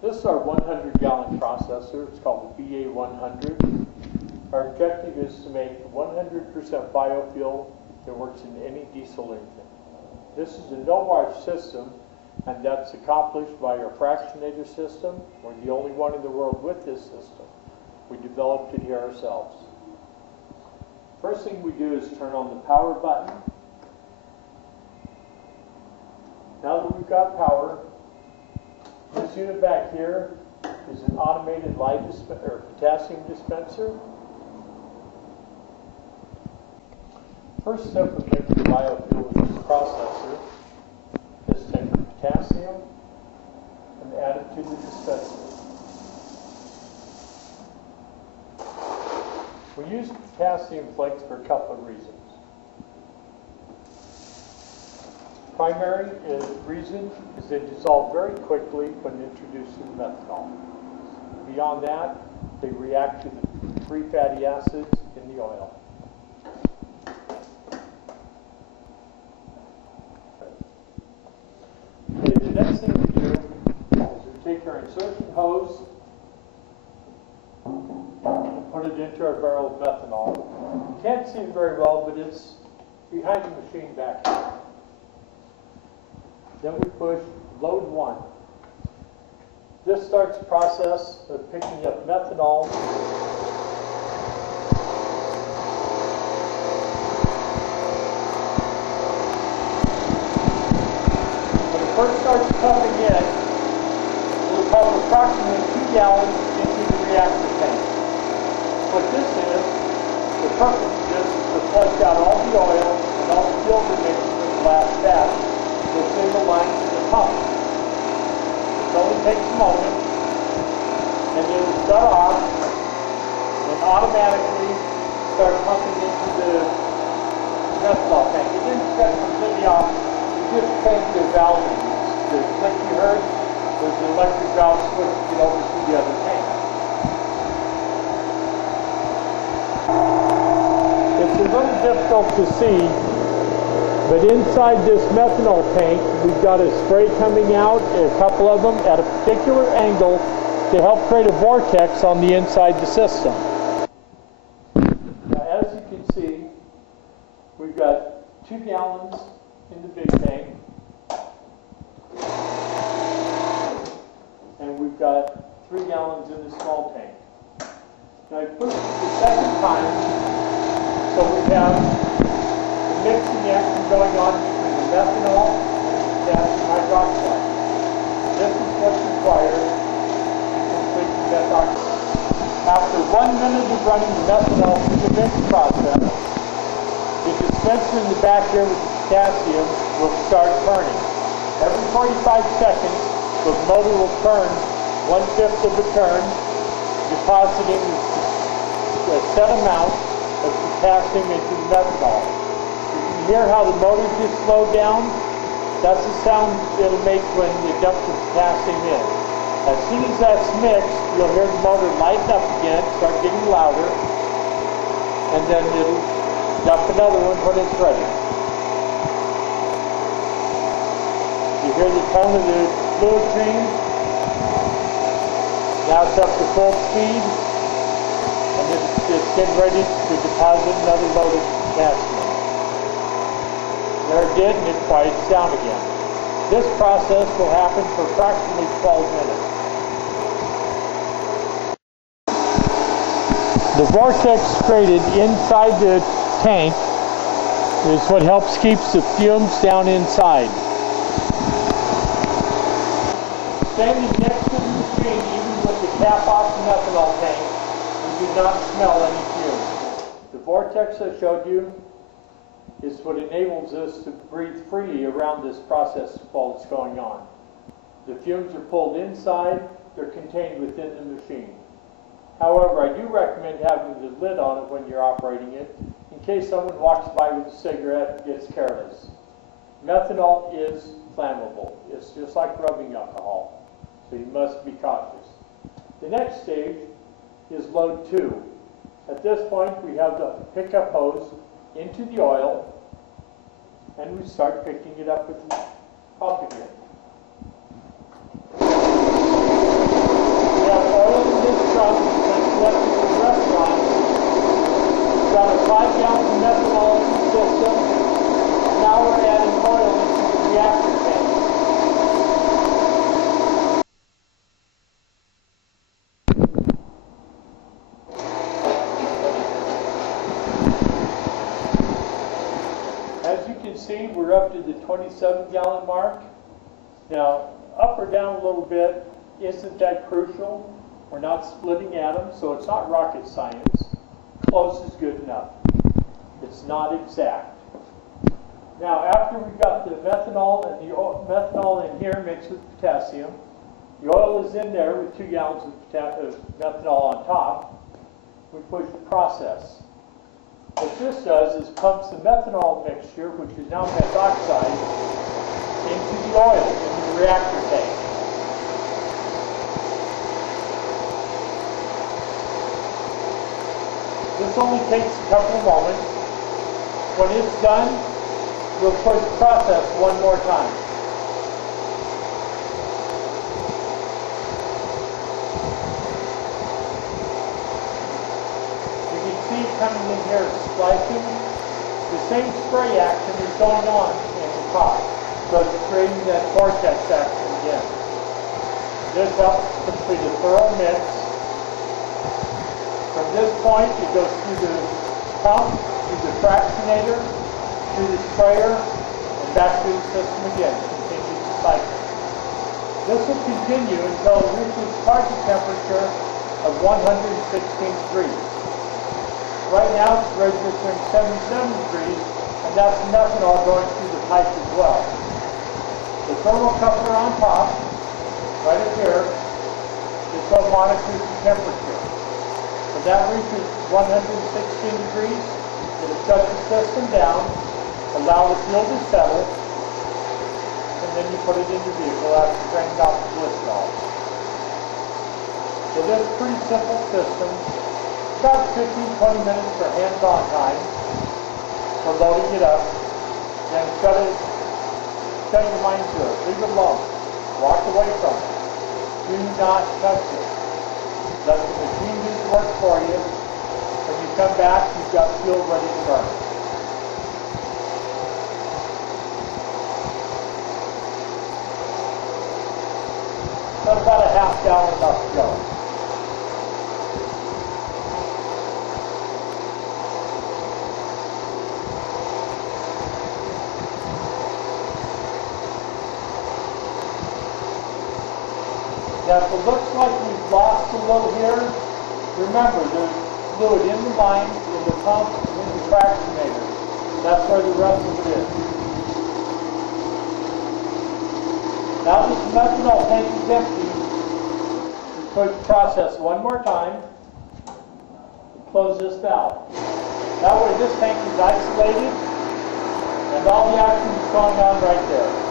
This is our 100-gallon processor. It's called the BA100. Our objective is to make 100% biofuel that works in any diesel engine. This is a no-wash system, and that's accomplished by our fractionator system. We're the only one in the world with this system. We developed it here ourselves. First thing we do is turn on the power button. Now that we've got power, this unit back here is an automated potassium dispenser. First step of making biofuel with this processor is take the potassium and add it to the dispenser. We use potassium flakes for a couple of reasons. Primary reason is they dissolve very quickly when introduced to the methanol. Beyond that, they react to the free fatty acids in the oil. Okay, the next thing we do is we take our insertion hose and put it into our barrel of methanol. You can't see it very well, but it's behind the machine back here. Then we push load 1. This starts the process of picking up methanol. When it first starts pumping in, it will pump approximately 2 gallons into the reactor tank. What this is, the purpose of this is to flush out all the oil and all the fuel remaining from the last batch within the line to the pump. It only takes a moment, and it will shut off and automatically start pumping into the methanol tank. It didn't shut completely off, it just changed the valve. The click you heard was the electric valve switched it over to the other tank. It's a little difficult to see, but inside this methanol tank, we've got a spray coming out, a couple of them, at a particular angle to help create a vortex on the inside the system. Now, as you can see, we've got 2 gallons in the big tank, and we've got 3 gallons in the small tank. Now, I pushed it the second time, so we have mixing action going on between the methanol and the potassium hydroxide. This is what's required to complete the methoxide. After 1 minute of running the methanol through the mix process, the dispenser in the back here with the potassium will start turning. Every 45 seconds, the motor will turn 1/5 of a turn, depositing a set amount of potassium into the methanol. Hear how the motor just slowed down? That's the sound it'll make when you dump the potassium in. As soon as that's mixed, you'll hear the motor lighten up again, start getting louder, and then it'll dump another one when it's ready. You hear the tone of the fluid change? Now it's up to full speed, and it's getting ready to deposit another load of potassium. There it did, and it quiets down again. This process will happen for approximately 12 minutes. The vortex created inside the tank is what helps keep the fumes down inside. Standing next to the machine, even with the cap off the methanol tank, you do not smell any fumes. The vortex I showed you is what enables us to breathe freely around this process while it's going on. The fumes are pulled inside, they're contained within the machine. However, I do recommend having the lid on it when you're operating it, in case someone walks by with a cigarette and gets careless. Methanol is flammable. It's just like rubbing alcohol, so you must be cautious. The next stage is load 2. At this point, we have the pickup hose into the oil, and we start picking it up with the pump again. to the 27-gallon mark. Now, up or down a little bit isn't that crucial. We're not splitting atoms, so it's not rocket science. Close is good enough. It's not exact. Now, after we've got the methanol and the methanol in here mixed with potassium, the oil is in there with 2 gallons of methanol on top. We push the process. What this does is pumps the methanol mixture, which is now methoxide, into the oil, into the reactor tank. This only takes a couple of moments. When it's done, we'll push the process one more time. You can see it coming in here, splashing. The same spray action is going on in the top, so it's creating that vortex action again. This helps complete a thorough mix. From this point, it goes through the pump, through the fractionator, through the sprayer, and back through the system again. Continues the cycle. This will continue until it reaches target temperature of 116 degrees. Right now, it's registering 77 degrees, and that's methanol going through the pipe as well. The thermocoupler on top, right up here, is what monitors the temperature. When that reaches 116 degrees, it'll shut the system down, allow the fuel to settle, and then you put it in your vehicle after draining off the glycerol. So this is a pretty simple system. About 15-20 minutes for hands-on time for loading it up. Then shut your mind to it. Leave it alone. Walk away from it. Do not touch it. Let the machine do the work for you. When you come back, you've got fuel ready to burn. That's about a half gallon enough to go. Now, if it looks like we've lost a little here, remember, there's fluid in the lines, in the pump, and in the fractionator. That's where the rest of it is. Now this methanol tank is empty. We push the process one more time. Close this valve. That way this tank is isolated, and all the action is going on right there.